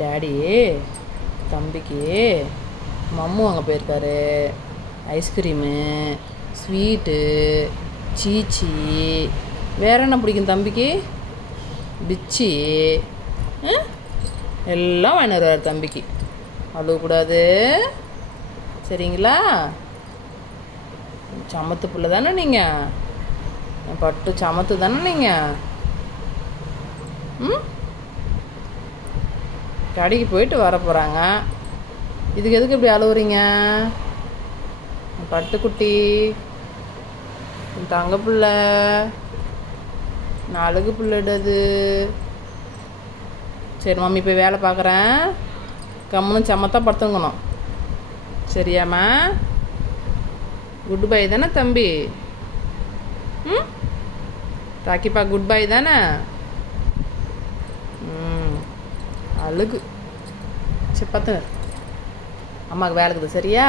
Daddy தம்பிக்கு மம்மு அங்கே போயிருக்காரு. ஐஸ்கிரீமு, ஸ்வீட்டு, சீச்சி, வேற என்ன பிடிக்கும் தம்பிக்கு? பிச்சி எல்லாம் வாங்கி வருவார் தம்பிக்கு. அழுவக்கூடாது சரிங்களா? சமத்து பிள்ளை தானே நீங்கள்? பட்டு சமத்து தானே நீங்கள்? கடைக்கு போயிட்டு வர போகிறாங்க. இதுக்கு எதுக்கு இப்படி அழுவுறீங்க? பட்டுக்குட்டி, தங்க பிள்ளை, அழகு பிள்ளைடது. சரி மம்மி போய் வேலை பார்க்குறேன். கம்முன்னு சமத்தான் படுத்துங்கணும் சரியாம்மா? குட் பை தானே தம்பி? ராக்கிப்பா குட் பை தானே? அழுகு. சரி பார்த்துங்க, அம்மாவுக்கு வேலை இருக்குது சரியா?